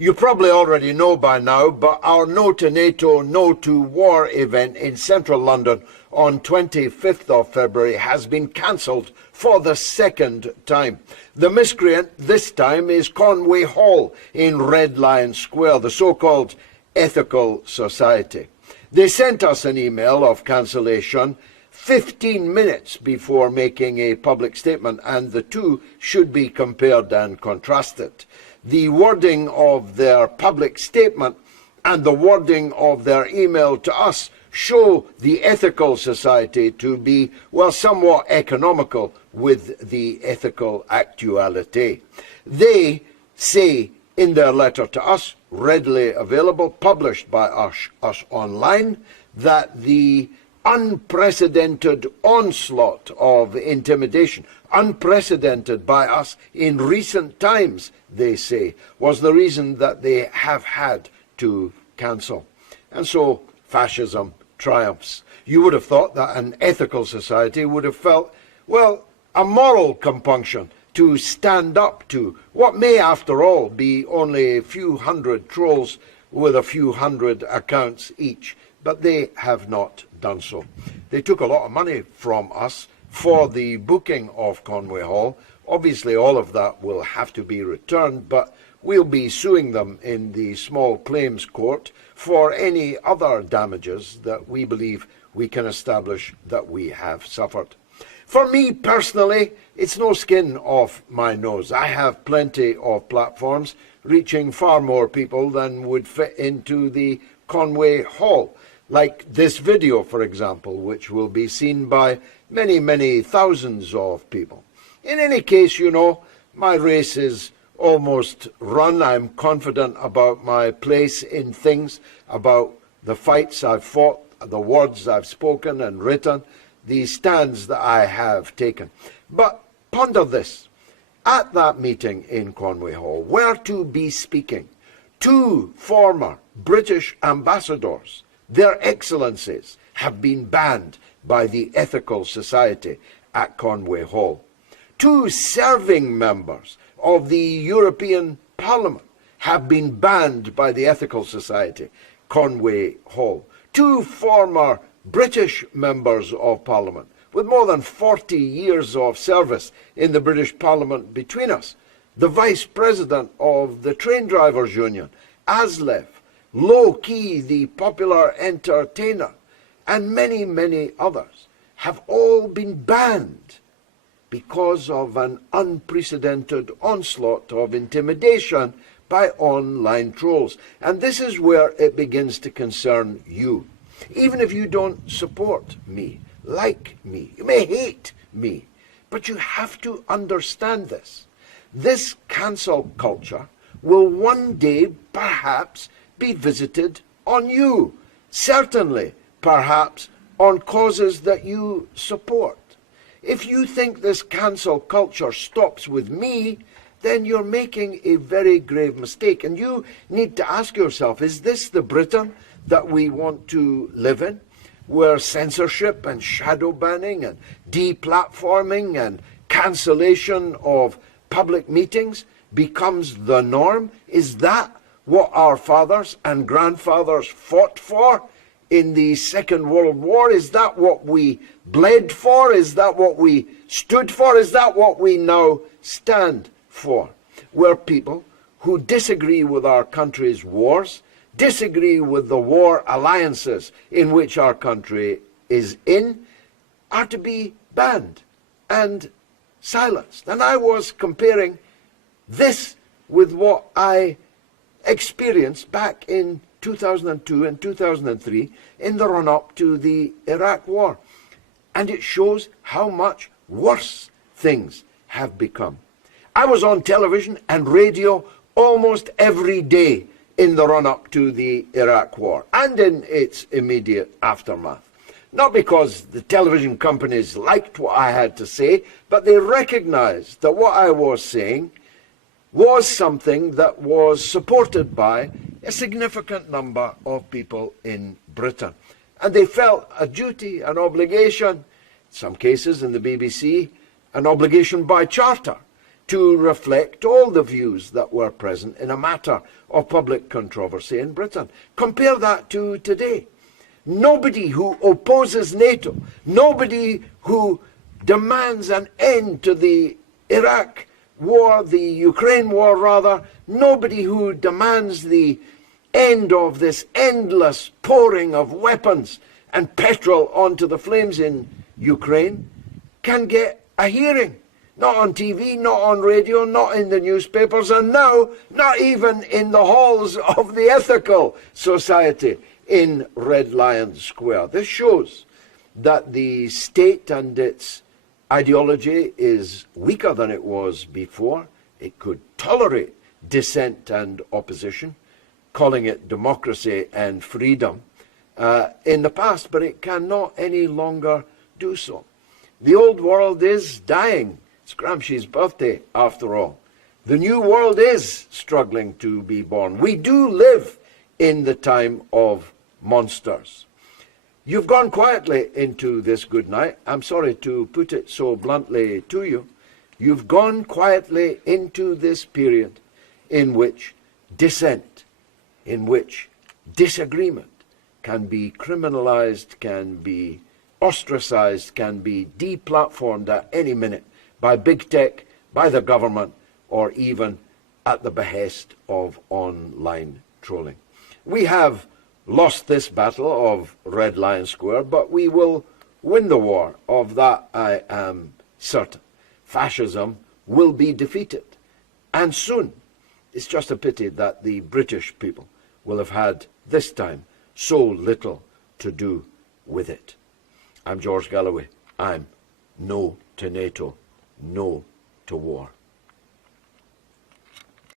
You probably already know by now, but our No to NATO, No to War event in central London on 25th of February has been cancelled for the second time. The miscreant this time is Conway Hall in Red Lion Square, the so-called Ethical Society. They sent us an email of cancellation 15 minutes before making a public statement, and the two should be compared and contrasted. The wording of their public statement and the wording of their email to us show the Ethical Society to be, well, somewhat economical with the ethical actuality. They say in their letter to us, readily available, published by us online, that the unprecedented onslaught of intimidation, unprecedented by us in recent times, they say, was the reason that they have had to cancel. And so fascism triumphs. You would have thought that an ethical society would have felt, well, a moral compunction to stand up to what may, after all, be only a few hundred trolls with a few hundred accounts each. But they have not done so. They took a lot of money from us for the booking of Conway Hall. Obviously, all of that will have to be returned, but we'll be suing them in the small claims court for any other damages that we believe we can establish that we have suffered. For me personally, it's no skin off my nose. I have plenty of platforms reaching far more people than would fit into the Conway Hall. Like this video, for example, which will be seen by many, many thousands of people. In any case, you know, my race is almost run. I'm confident about my place in things, about the fights I've fought, the words I've spoken and written, the stands that I have taken. But ponder this. At that meeting in Conway Hall were to be speaking two former British ambassadors. Their excellencies have been banned by the Ethical Society at Conway Hall. Two serving members of the European Parliament have been banned by the Ethical Society, Conway Hall. Two former British members of Parliament with more than 40 years of service in the British Parliament between us. The Vice President of the Train Drivers Union, Aslev, Low-Key, the popular entertainer, and many, many others have all been banned because of an unprecedented onslaught of intimidation by online trolls. And this is where it begins to concern you. Even if you don't support me, like me, you may hate me, but you have to understand this. This cancel culture will one day perhaps be visited on you, certainly perhaps on causes that you support. If you think this cancel culture stops with me, then you're making a very grave mistake. And you need to ask yourself, is this the Britain that we want to live in, where censorship and shadow banning and deplatforming and cancellation of public meetings becomes the norm? Is that what our fathers and grandfathers fought for in the Second World War? Is that what we bled for? Is that what we stood for? Is that what we now stand for? We're people who disagree with our country's wars, disagree with the war alliances in which our country is in, are to be banned and silenced. And I was comparing this with what I experienced back in 2002 and 2003 in the run-up to the Iraq War. And it shows how much worse things have become. I was on television and radio almost every day in the run-up to the Iraq War and in its immediate aftermath. Not because the television companies liked what I had to say, but they recognized that what I was saying was something that was supported by a significant number of people in Britain. And they felt a duty, an obligation, in some cases in the BBC, an obligation by charter, to reflect all the views that were present in a matter of public controversy in Britain. Compare that to today. Nobody who opposes NATO, nobody who demands an end to the Iraq war, the Ukraine war rather, nobody who demands the end of this endless pouring of weapons and petrol onto the flames in Ukraine can get a hearing. Not on TV, not on radio, not in the newspapers, and now not even in the halls of the Ethical Society in Red Lion Square. This shows that the state and its ideology is weaker than it was before. It could tolerate dissent and opposition, calling it democracy and freedom in the past, but it cannot any longer do so. The old world is dying. It's Gramsci's birthday, after all. The new world is struggling to be born. We do live in the time of monsters. You've gone quietly into this good night. I'm sorry to put it so bluntly to you. You've gone quietly into this period in which dissent, in which disagreement can be criminalized, can be ostracized, can be deplatformed at any minute by big tech, by the government, or even at the behest of online trolling. We have lost this battle of Red Lion Square, but we will win the war. Of that I am certain. Fascism will be defeated, and soon. It's just a pity that the British people will have had this time so little to do with it. I'm George Galloway. I'm no to NATO, no to war.